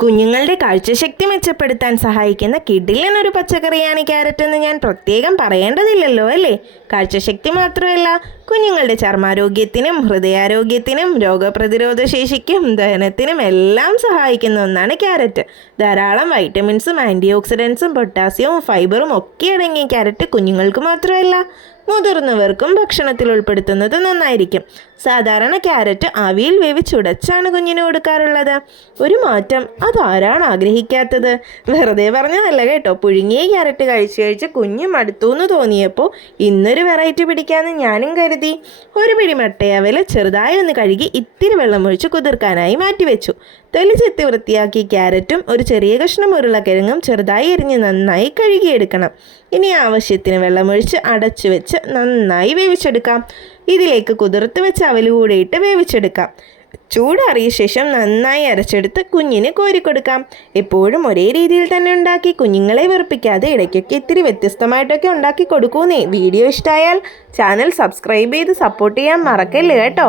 കുഞ്ഞുങ്ങളുടെ കാഴ്ചശക്തി മെച്ചപ്പെടുത്താൻ സഹായിക്കുന്ന കിടിലൻ ഒരു പച്ചക്കറിയാണ് ക്യാരറ്റ് എന്ന് ഞാൻ പ്രത്യേകം പറയേണ്ടതില്ലല്ലോ അല്ലേ? കാഴ്ചശക്തി മാത്രമല്ല, കുഞ്ഞുങ്ങളുടെ ചർമ്മാരോഗ്യത്തിനും ഹൃദയാരോഗ്യത്തിനും രോഗപ്രതിരോധ ശേഷിക്കും ദഹനത്തിനും എല്ലാം സഹായിക്കുന്ന ഒന്നാണ് ക്യാരറ്റ്. ധാരാളം വൈറ്റമിൻസും ആൻറ്റി ഓക്സിഡൻസും പൊട്ടാസ്യവും ഫൈബറും ഒക്കെ അടങ്ങിയ ക്യാരറ്റ് കുഞ്ഞുങ്ങൾക്ക് മാത്രമല്ല മുതിർന്നവർക്കും ഭക്ഷണത്തിൽ ഉൾപ്പെടുത്തുന്നത് നന്നായിരിക്കും. സാധാരണ ക്യാരറ്റ് ആവിയിൽ വേവിച്ചുടച്ചാണ് കുഞ്ഞിന് കൊടുക്കാറുള്ളത്. ഒരു മാറ്റം അതാരാണ് ആഗ്രഹിക്കാത്തത്? വെറുതെ പറഞ്ഞതല്ല കേട്ടോ. പുഴുങ്ങിയ ക്യാരറ്റ് കഴിച്ച് കുഞ്ഞ് മടുത്തൂന്ന് തോന്നിയപ്പോൾ ഇന്നൊരു വെറൈറ്റി പിടിക്കാമെന്ന് ഞാനും കരുതി. ഒരു പിടി മട്ടയവൽ ചെറുതായി ഒന്ന് കഴുകി ഇത്തിരി വെള്ളമൊഴിച്ച് കുതിർക്കാനായി മാറ്റിവെച്ചു. തൊലി ചെത്തി വൃത്തിയാക്കി ക്യാരറ്റും ഒരു ചെറിയ കഷ്ണം ഉരുളക്കിഴങ്ങും ചെറുതായി എരിഞ്ഞ് നന്നായി കഴുകിയെടുക്കണം. ഇനി ആവശ്യത്തിന് വെള്ളമൊഴിച്ച് അടച്ചു വെച്ച് നന്നായി വേവിച്ചെടുക്കാം. ഇതിലേക്ക് കുതിർത്ത് വെച്ച് അവൽ കൂടെ ഇട്ട് വേവിച്ചെടുക്കാം. ചൂടാറിയ ശേഷം നന്നായി അരച്ചെടുത്ത് കുഞ്ഞിന് കോരിക്കൊടുക്കാം. എപ്പോഴും ഒരേ രീതിയിൽ തന്നെ ഉണ്ടാക്കി കുഞ്ഞുങ്ങളെ വെറുപ്പിക്കാതെ ഇടയ്ക്കൊക്കെ ഇത്തിരി വ്യത്യസ്തമായിട്ടൊക്കെ ഉണ്ടാക്കി കൊടുക്കൂന്നേ. വീഡിയോ ഇഷ്ടമായാൽ ചാനൽ സബ്സ്ക്രൈബ് ചെയ്ത് സപ്പോർട്ട് ചെയ്യാൻ മറക്കല്ലേ കേട്ടോ.